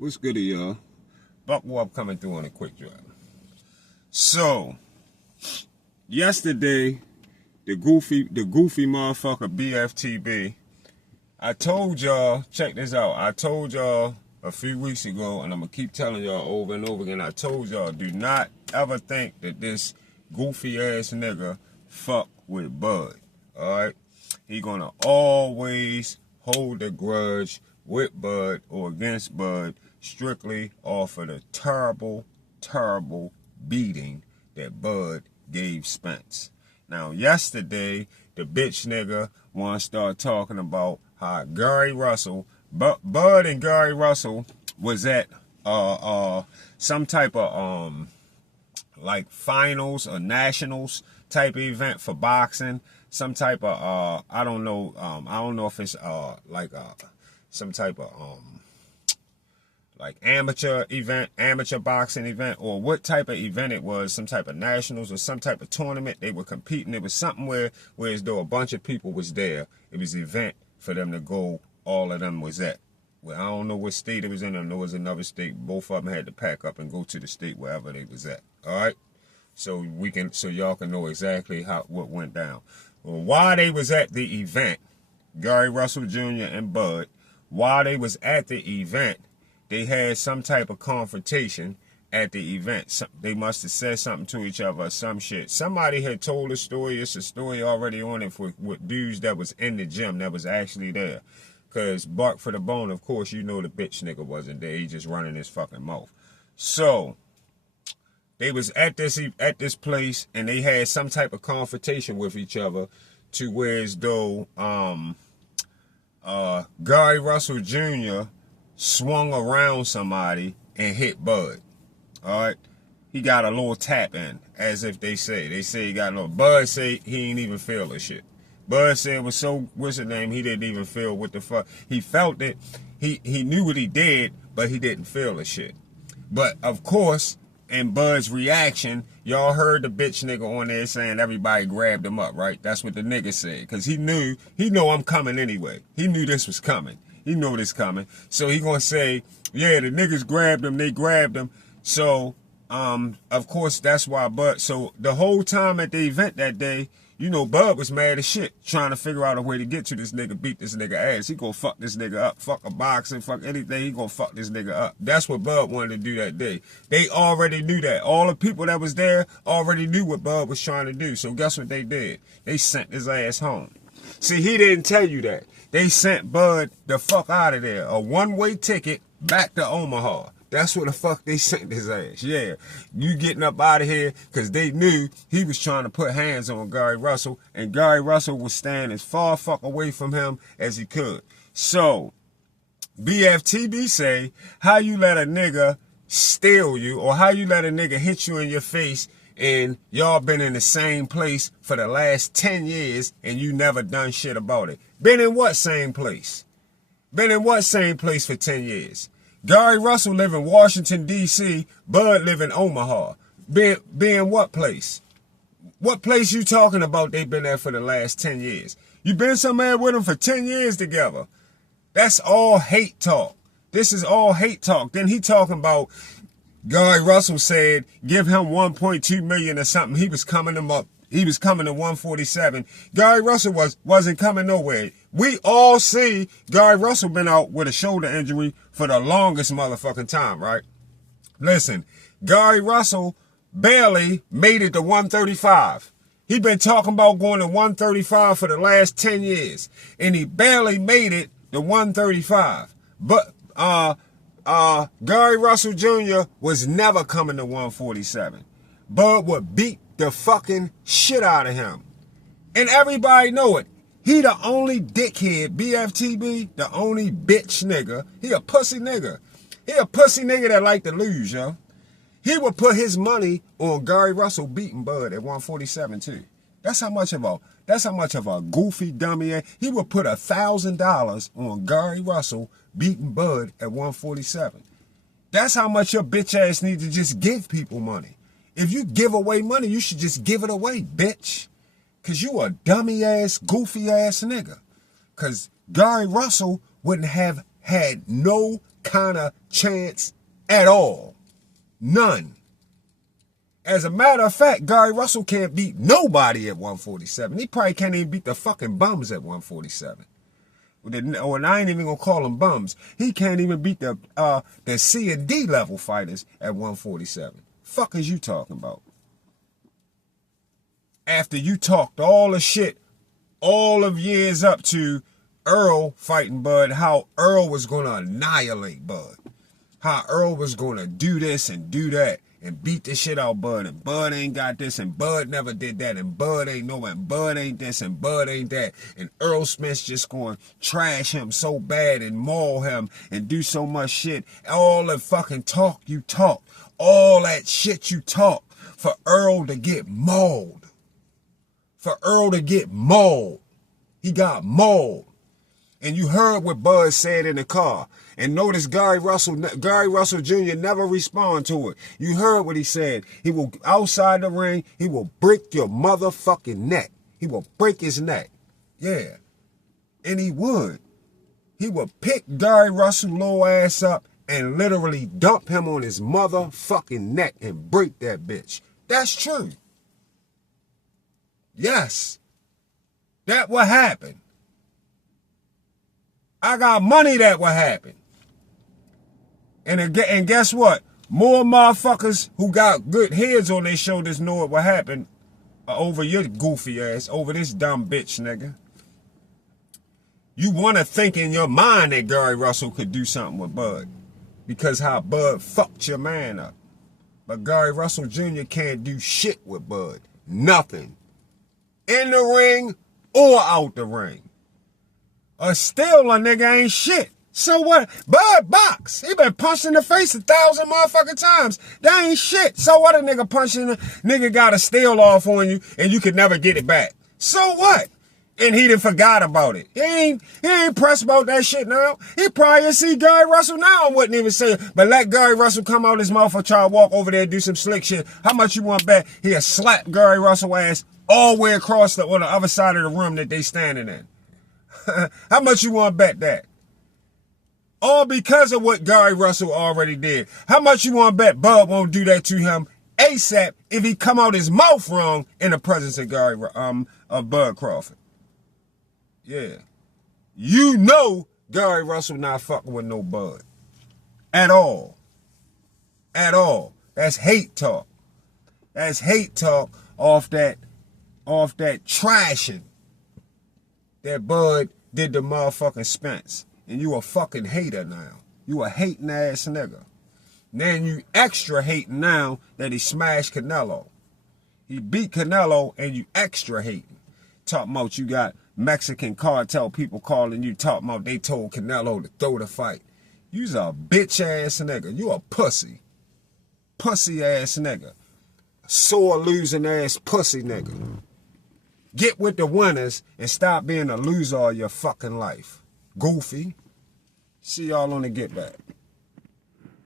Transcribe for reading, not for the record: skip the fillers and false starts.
What's good, y'all? Buck Wub coming through on a quick drive. So, yesterday, the goofy motherfucker BFTB, I told y'all, check this out. I told y'all a few weeks ago, and I'm gonna keep telling y'all over and over again. I told y'all, do not ever think that this goofy ass nigga fuck with Bud. Alright? He gonna always hold a grudge with Bud or against Bud strictly off of the terrible beating that Bud gave Spence. Now, yesterday, the bitch nigga wanna start talking about how Gary Russell, Bud and Gary Russell was at some type of like finals or nationals type of event for boxing. Some type of I don't know if it's like some type of like amateur boxing event, or what type of event it was, some type of nationals or some type of tournament. They were competing. It was something where as though a bunch of people was there. It was an event for them to go, all of them was at. Well, I don't know what state it was in. I know it was another state. Both of them had to pack up and go to the state wherever they was at. All right? So y'all can know exactly what went down. Well, while they was at the event, Gary Russell Jr. and Bud, while they was at the event, they had some type of confrontation at the event. They must have said something to each other or some shit. Somebody had told a story. It's a story already on it with dudes that was in the gym that was actually there. Because Bark for the Bone, of course, you know the bitch nigga wasn't there. He just running his fucking mouth. So, they was at this place, and they had some type of confrontation with each other to where as though Gary Russell Jr. swung around somebody and hit Bud. Alright? He got a little tap in, as if they say. They say he got a little. Bud say he ain't even feel the shit. Bud said it was so, what's his name, he didn't even feel what the fuck. He felt it. He knew what he did, but he didn't feel the shit. But, of course, in Bud's reaction, y'all heard the bitch nigga on there saying everybody grabbed him up, right? That's what the nigga said. Because he know I'm coming anyway. He knew this was coming. He knew this coming. So he gonna say, yeah, the niggas grabbed him, they grabbed him. So, of course, that's why Bud, so the whole time at the event that day, you know, Bud was mad as shit, trying to figure out a way to get to this nigga, beat this nigga ass. He gonna fuck this nigga up, fuck a boxing, fuck anything, he gonna fuck this nigga up. That's what Bud wanted to do that day. They already knew that. All the people that was there already knew what Bud was trying to do. So guess what they did? They sent his ass home. See, he didn't tell you that. They sent Bud the fuck out of there. A one-way ticket back to Omaha. That's what the fuck they sent his ass. Yeah, you getting up out of here, because they knew he was trying to put hands on Gary Russell, and Gary Russell was staying as far fuck away from him as he could. So, BFTB say, how you let a nigga steal you, or how you let a nigga hit you in your face, and y'all been in the same place for the last 10 years, and you never done shit about it. Been in what same place? Been in what same place for 10 years? Gary Russell live in Washington, D.C. Bud live in Omaha. Been what place? What place you talking about they been there for the last 10 years? You been somewhere with them for 10 years together. That's all hate talk. This is all hate talk. Then he talking about Gary Russell said give him 1.2 million or something. He was coming him up. He was coming to 147. Gary Russell wasn't coming nowhere. We all see Gary Russell been out with a shoulder injury for the longest motherfucking time, right? Listen, Gary Russell barely made it to 135. He been talking about going to 135 for the last 10 years. And he barely made it to 135. But Gary Russell Jr. was never coming to 147. Bud would beat the fucking shit out of him. And everybody know it. He the only dickhead, BFTB, the only bitch nigga. He a pussy nigga. He a pussy nigga that like to lose, yo. He would put his money on Gary Russell beating Bud at 147 too. That's how much of a goofy dummy. He would put $1,000 on Gary Russell beating Bud at 147. That's how much your bitch ass need to just give people money. If you give away money, you should just give it away, bitch. Because you a dummy ass, goofy ass nigga. Because Gary Russell wouldn't have had no kind of chance at all. None. As a matter of fact, Gary Russell can't beat nobody at 147. He probably can't even beat the fucking bums at 147. Or I ain't even gonna call them bums. He can't even beat the C and D level fighters at 147. Fuck is you talking about? After you talked all the shit, all of years up to Earl fighting Bud, how Earl was gonna annihilate Bud, how Earl was gonna do this and do that and beat the shit out Bud, and Bud ain't got this, and Bud never did that, and Bud ain't no, and Bud ain't this, and Bud ain't that, and Earl Smith's just going to trash him so bad and maul him and do so much shit. All the fucking talk you talk, all that shit you talk for Earl to get mauled. For Earl to get mauled. He got mauled. And you heard what Bud said in the car. And notice Gary Russell Jr. never respond to it. You heard what he said. He will, outside the ring, he will break your motherfucking neck. He will break his neck. Yeah. And he would. He would pick Gary Russell low ass up and literally dump him on his motherfucking neck and break that bitch. That's true. Yes. That will happen. I got money that will happen. And guess what? More motherfuckers who got good heads on their shoulders know it will happen over your goofy ass, over this dumb bitch, nigga. You want to think in your mind that Gary Russell could do something with Bud because how Bud fucked your man up. But Gary Russell Jr. can't do shit with Bud. Nothing. In the ring or out the ring. Still a nigga ain't shit. So what? Bud box. He been punched in the face 1,000 motherfucking times. That ain't shit. So what? A nigga punching, nigga got a steel off on you and you could never get it back. So what? And he done forgot about it. He ain't pressed about that shit now. He probably see Gary Russell now and wouldn't even say it. But let Gary Russell come out his mouth and try to walk over there and do some slick shit. How much you want bet he'll slap Gary Russell ass all the way across on the other side of the room that they standing in? How much you want to bet that? All because of what Gary Russell already did. How much you want to bet Bud won't do that to him ASAP if he come out his mouth wrong in the presence of Bud Crawford? Yeah. You know Gary Russell not fucking with no Bud. At all. At all. That's hate talk. That's hate talk off that trashing that Bud did to motherfucking Spence. And you a fucking hater now. You a hating ass nigga. Then you extra hating now that he smashed Canelo. He beat Canelo and you extra hating. Talking about you got Mexican cartel people calling you, talking about they told Canelo to throw the fight. You's a bitch ass nigga. You a pussy. Pussy ass nigga. Sore losing ass pussy nigga. Get with the winners and stop being a loser all your fucking life. Goofy. See y'all on the Get Back.